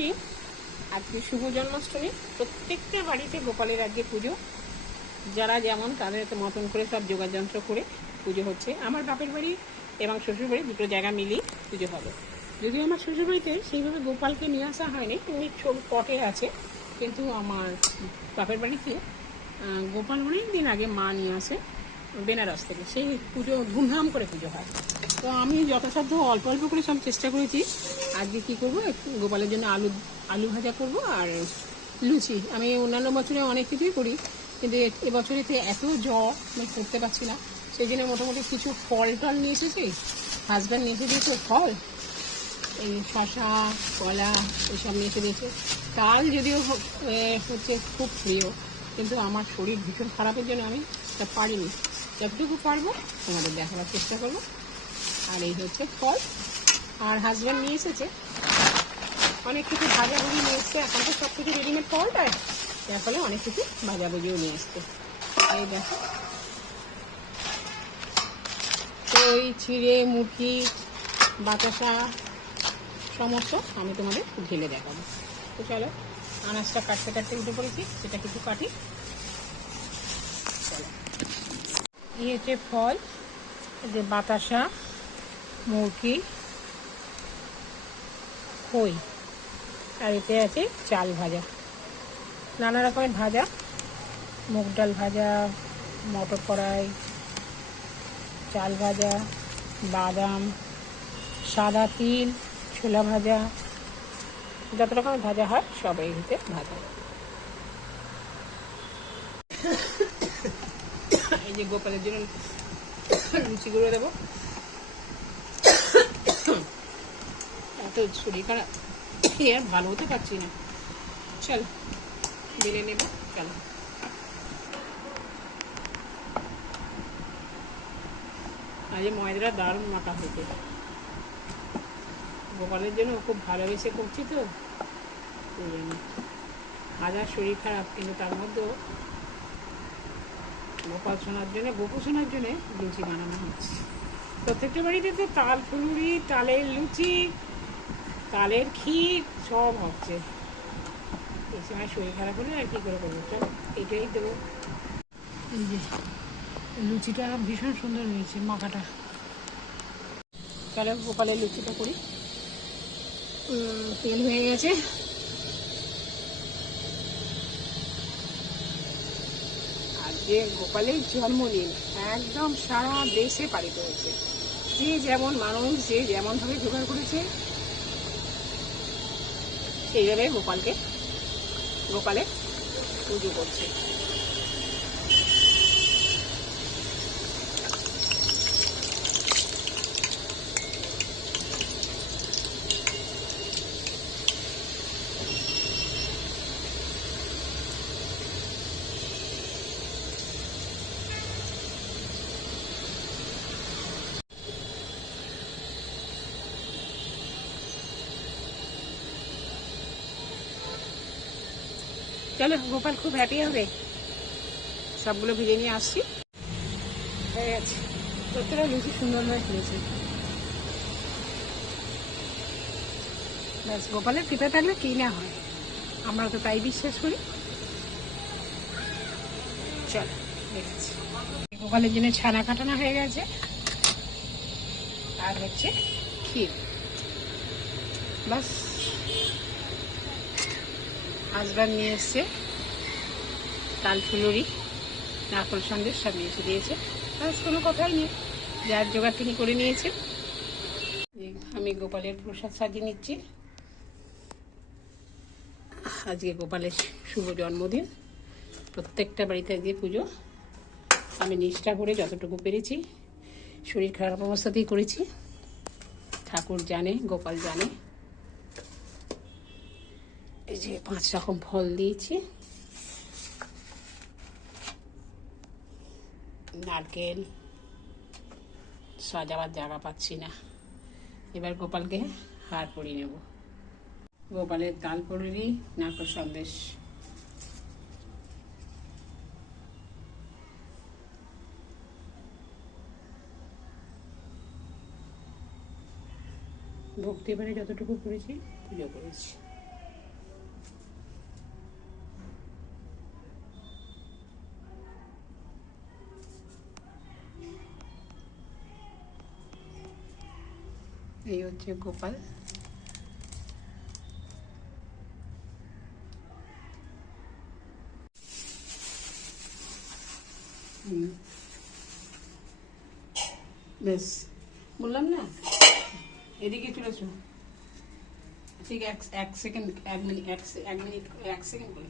Morning. আজকে শুভ জন্মাষ্টমী। প্রত্যেকটা বাড়িতে গোপালের আজকে পুজো। যারা যেমন তাদের মতন করে সব যোগাযন্ত্র করে পুজো হচ্ছে। আমার বাপের বাড়ি এবং শ্বশুরবাড়ি দুটো জায়গা মিলিয়ে পুজো হবে। যদিও আমার শ্বশুরবাড়িতে সেইভাবে গোপালকে নিয়ে আসা হয়নি, উনি পটে আছে, কিন্তু আমার বাপের বাড়িতে গোপাল অনেক দিন আগে মা নিয়ে আসে বেনারস থেকে। সেই পুজো ধুমধাম করে পুজো হয়। তো আমি যথাসাধ্য অল্প অল্প করে সব চেষ্টা করেছি। আজকে কী করবো, একটু গোপালের জন্য আলু ভাজা করব আর লুচি। আমি অন্যান্য বছরে অনেক কিছুই করি, কিন্তু এবছরেতে এত জ্বর আমি করতে পারছি না। সেই জন্য মোটামুটি কিছু ফল টল নিয়ে এসেছি। হাজব্যান্ড নিয়ে এসে দিয়েছে ফল, এই শশা, কলা এসব নিয়ে এসে দিয়েছে। তাল যদিও হচ্ছে খুব প্রিয়, কিন্তু আমার শরীর ভীষণ খারাপের জন্য আমি তা পারিনি। যতটুকু পারবো তোমাদের দেখাবার চেষ্টা করবো। আর এই হচ্ছে ফল। আর হাজব্যান্ড নিয়ে এসেছে অনেক কিছু ভাজাভুজি নিয়ে এসছে। এখন তো সব কিছু রেডিমেড পাওয়া যায়, যার ফলে অনেক কিছু ভাজাভুজিও নিয়ে এসছে। এই দেখো, দই, চিড়ে, মুরগি, বাতাসা সমস্ত আমি তোমাদের ঢেলে দেখাবো। তো চলো, আনাজটা কাটতে কাটতে উঠে পড়েছি, সেটা কিছু কাটি। চলো, এই হচ্ছে ফল, যে বাতাসা, মুরগি, খই, আর এতে আছে চাল ভাজা, নানা রকমের ভাজা, মুগ ডাল ভাজা, মটর কড়াই, চাল ভাজা, বাদাম, সাদা তিল, ছোলা ভাজা, যত রকমের ভাজা হয় সব এই ভিতরে ভাজা। এই যে গোপালের জন্য লুচিগুলো দেবো। এত শরীর খারাপ, আর ভালো হতে পারছি না। চল বেলে নেব। চলো, আজ ময়দাটা দারুণ মাখা হয়েছে। গোপালের জন্য খুব ভালোবেসে করছি তো, হাজার শরীর খারাপ, কিন্তু তার মধ্যেও গোপাল সোনার জন্য, গোপু সোনার জন্য লুচি বানানো হচ্ছে। প্রত্যেকটা বাড়িতে তো তাল ফুলুরি, তালের লুচি, তালের ক্ষীর সব হচ্ছে। এই সময় শরীর খারাপ হলে আর কি করে করবো, চল এটাই দেবো। এই যে লুচিটা ভীষণ সুন্দর হয়েছে মাখাটা। চলো গোপালের লুচিটা করি। তেল হয়ে গেছে। আজকে গোপালের জন্মদিন একদম সারা দেশে পালিত হচ্ছে। যে যেমন মানুষ যে যেমনভাবে জোগাড় করেছে, সেইভাবে গোপালের পুজো করছে। চলো, গোপাল খুব হ্যাপি হবে। সবগুলো ভেজে নিয়ে আসছি। হয়ে গেছে, প্রত্যেকটা লুচি সুন্দরভাবে খেয়েছি। ব্যাস, গোপালের কৃপা থাকলে কি না হয়, আমরা তো তাই বিশ্বাস করি। চলো, ঠিক আছে। গোপালের জন্য ছানা কাটানো হয়ে গেছে, আর হচ্ছে ক্ষীর। বাস, হাজব্যান্ড নিয়ে এসছে তাল ফুলুরি, নারকল সন্দেশ সব নিয়ে এসে দিয়েছে। বাস, কোনো কথাই নেই, যার জোগাড় তিনি করে নিয়েছেন। আমি গোপালের প্রসাদ সাজিয়ে নিচ্ছি। আজকে গোপালের শুভ জন্মদিন। প্রত্যেকটা বাড়িতে আজকে পুজো। আমি নিষ্ঠা করে যতটুকু পেরেছি, শরীর খারাপ অবস্থাতেই করেছি। ঠাকুর জানে, গোপাল জানে। এই যে 5 রকম ফল দিয়েছি, নারকেল, সাজাবার জায়গা পাচ্ছি না। এবার গোপালকে হার পরিয়ে নেব। গোপালের তাল ফুলুরি, নারকেল সন্দেশ। ভক্তি এবারে যতটুকু করেছি পুজো করেছি। এই হচ্ছে গোপাল। বেশ, বললাম না, এদিকে চলে এসো। ঠিক এক সেকেন্ড, এক সেকেন্ড করে।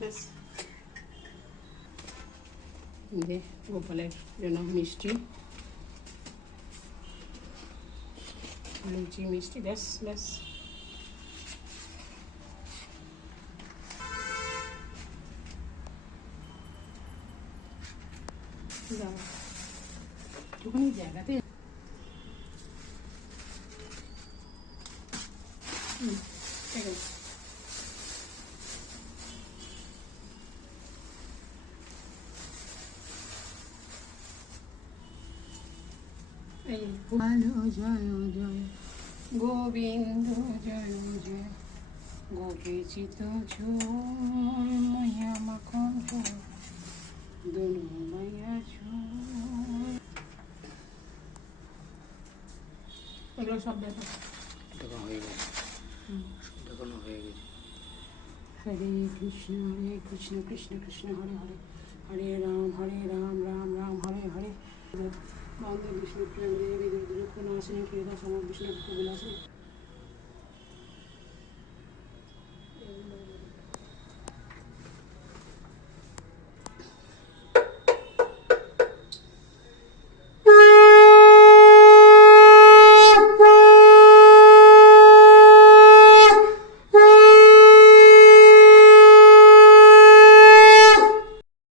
বেশ, যে গোপালের জন্য মিষ্টি, লুচি মিষ্টি, ব্যাস ব্যাস। একটুখানি জায়গাতে ঠিক আছে। ভালো জয় জয় গোবিন্দ জয় জয়, গোপীচিত ছোর মায়া মাখন চোর, দোনো মায়া চোর। এগুলো সব দেখো, এটা হয়ে গেছে, দেখানো হয়ে গেছে। হরে কৃষ্ণ কৃষ্ণ কৃষ্ণ হরে হরে, হরে রাম রাম হরে হরে। বন্দে বিষ্ণু প্রেম দেবী দুর্গনাশিনী প্রিয়দা সমর বিষ্ণু বিলাসিনী।